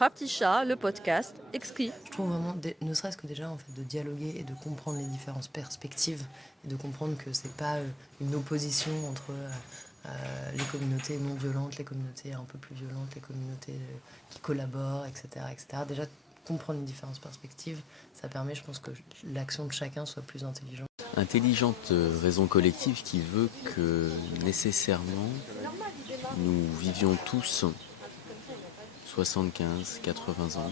Praptisha, le podcast, exquis. Je trouve vraiment, ne serait-ce que déjà en fait, de dialoguer et de comprendre les différentes perspectives et de comprendre que c'est pas une opposition entre les communautés non violentes, les communautés un peu plus violentes, les communautés qui collaborent, etc., etc. Déjà, comprendre les différentes perspectives, ça permet, je pense, que l'action de chacun soit plus intelligente. Intelligente raison collective qui veut que nécessairement nous vivions tous 75, 80 ans,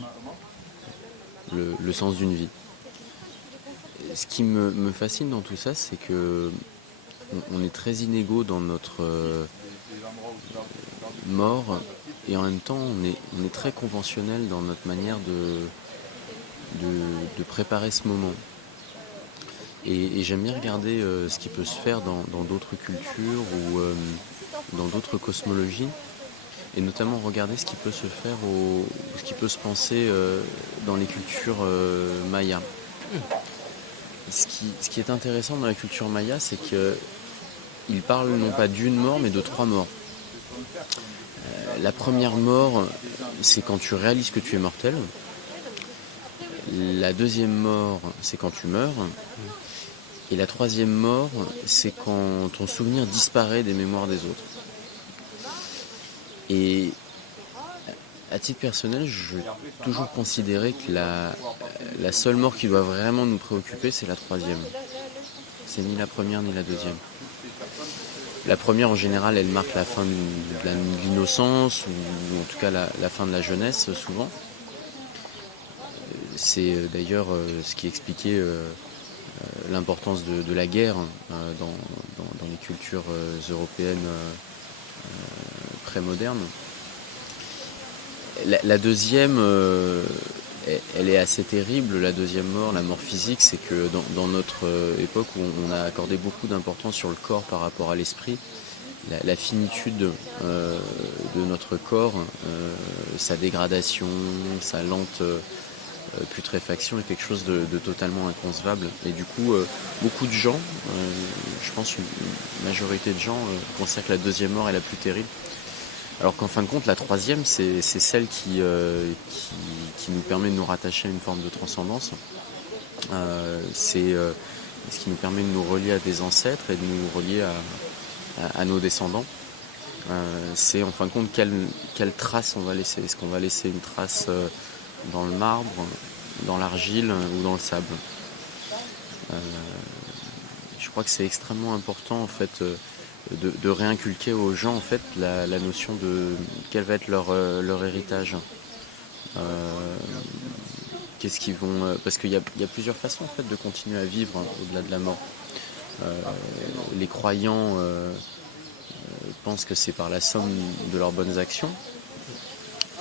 le sens d'une vie. Ce qui me fascine dans tout ça, c'est que on est très inégaux dans notre mort et en même temps on est très conventionnel dans notre manière de préparer ce moment. Et j'aime bien regarder ce qui peut se faire dans d'autres cultures ou dans d'autres cosmologies, et notamment regarder ce qui peut se faire ce qui peut se penser dans les cultures mayas. Ce qui est intéressant dans la culture maya, c'est qu'ils parlent non pas d'une mort, mais de 3 morts. La première mort, c'est quand tu réalises que tu es mortel. La deuxième mort, c'est quand tu meurs. Et la troisième mort, c'est quand ton souvenir disparaît des mémoires des autres. Et à titre personnel, je vais toujours considérer que la seule mort qui doit vraiment nous préoccuper, c'est la troisième. C'est ni la première ni la deuxième. La première, en général, elle marque la fin de l'innocence, ou en tout cas la fin de la jeunesse, souvent. C'est d'ailleurs ce qui expliquait l'importance de la guerre dans les cultures européennes pré-modernes. La deuxième, elle est assez terrible, la deuxième mort, la mort physique, c'est que dans notre époque où on a accordé beaucoup d'importance sur le corps par rapport à l'esprit, la finitude de notre corps, sa dégradation, sa lente putréfaction est quelque chose de totalement inconcevable. Et du coup, beaucoup de gens, je pense une majorité de gens, considèrent que la deuxième mort est la plus terrible. Alors qu'en fin de compte, la troisième, c'est celle qui nous permet de nous rattacher à une forme de transcendance. C'est ce qui nous permet de nous relier à des ancêtres et de nous relier à nos descendants. C'est en fin de compte quelle trace on va laisser. Est-ce qu'on va laisser une trace dans le marbre, dans l'argile ou dans le sable? Je crois que c'est extrêmement important en fait de réinculquer aux gens en fait la notion de quel va être leur héritage. Qu'est-ce qu'ils vont parce qu'il y a plusieurs façons en fait de continuer à vivre au-delà de la mort. Les croyants pensent que c'est par la somme de leurs bonnes actions,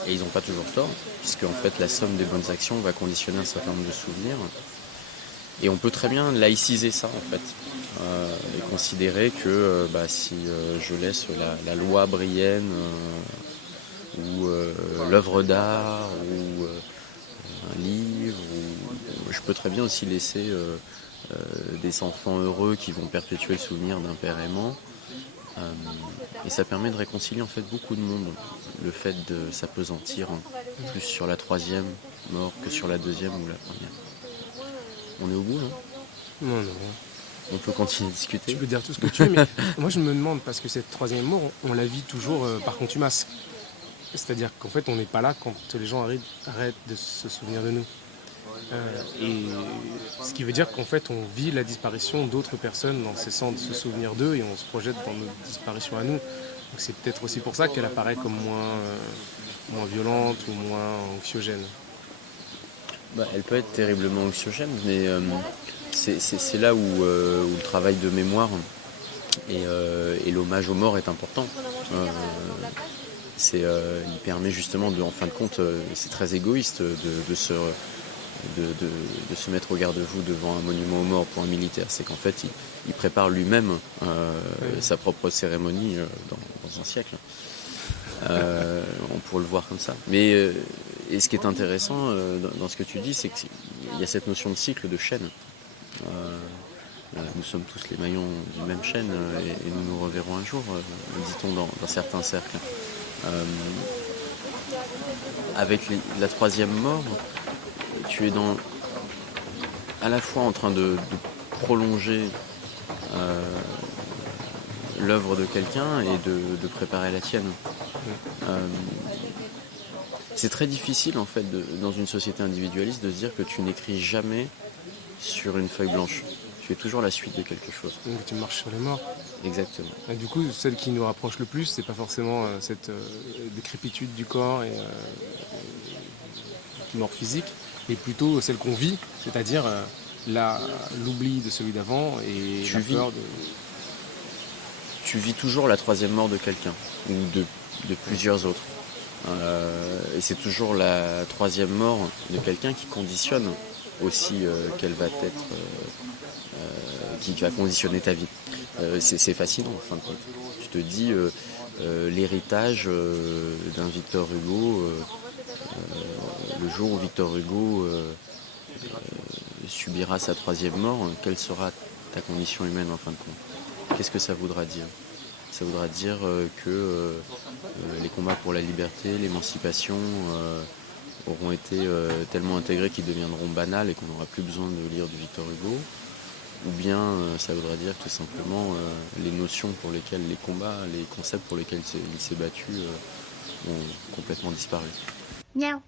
et ils n'ont pas toujours tort, puisque en fait la somme des bonnes actions va conditionner un certain nombre de souvenirs. Et on peut très bien laïciser ça en fait, et considérer que si je laisse la loi brienne ou l'œuvre d'art ou un livre, je peux très bien aussi laisser des enfants heureux qui vont perpétuer le souvenir d'un père aimant. Et ça permet de réconcilier en fait beaucoup de monde, le fait de s'appesantir plus sur la troisième mort que sur la deuxième ou la première. On est au bout, non ? Non. On peut continuer à discuter. Tu peux dire tout ce que tu veux, mais moi je me demande, parce que cette troisième mort, on la vit toujours par contumace. C'est-à-dire qu'en fait, on n'est pas là quand les gens arrêtent de se souvenir de nous. Et ce qui veut dire qu'en fait, on vit la disparition d'autres personnes sans se souvenir d'eux, et on se projette dans notre disparition à nous. Donc c'est peut-être aussi pour ça qu'elle apparaît comme moins violente ou moins anxiogène. Elle peut être terriblement anxiogène, mais c'est là où le travail de mémoire et l'hommage aux morts est important. Il permet justement en fin de compte, c'est très égoïste de se mettre au garde-vous devant un monument aux morts pour un militaire. C'est qu'en fait, il prépare lui-même sa propre cérémonie dans un siècle. On pourrait le voir comme ça. Mais et ce qui est intéressant dans ce que tu dis, c'est qu'il y a cette notion de cycle, de chaîne. Nous sommes tous les maillons d'une même chaîne et nous nous reverrons un jour, dit-on dans certains cercles. avec la troisième mort, tu es à la fois en train de prolonger l'œuvre de quelqu'un et de préparer la tienne. C'est très difficile en fait dans une société individualiste de se dire que tu n'écris jamais sur une feuille blanche. Tu es toujours la suite de quelque chose. Donc tu marches sur les morts. Exactement. Et du coup, celle qui nous rapproche le plus, c'est pas forcément cette décrépitude du corps et mort physique, mais plutôt celle qu'on vit, c'est-à-dire l'oubli de celui d'avant et peur de... Tu vis toujours la troisième mort de quelqu'un, ou de plusieurs autres. Et c'est toujours la troisième mort de quelqu'un qui conditionne aussi quelle va être, qui va conditionner ta vie. C'est fascinant en fin de compte. Tu te dis l'héritage d'un Victor Hugo, le jour où Victor Hugo subira sa troisième mort, quelle sera ta condition humaine en fin de compte? Qu'est-ce que ça voudra dire? Ça voudra dire que les combats pour la liberté, l'émancipation auront été tellement intégrés qu'ils deviendront banals et qu'on n'aura plus besoin de lire du Victor Hugo. Ou bien ça voudra dire tout simplement les notions pour lesquelles les combats, les concepts pour lesquels il s'est battu ont complètement disparu. Miaou.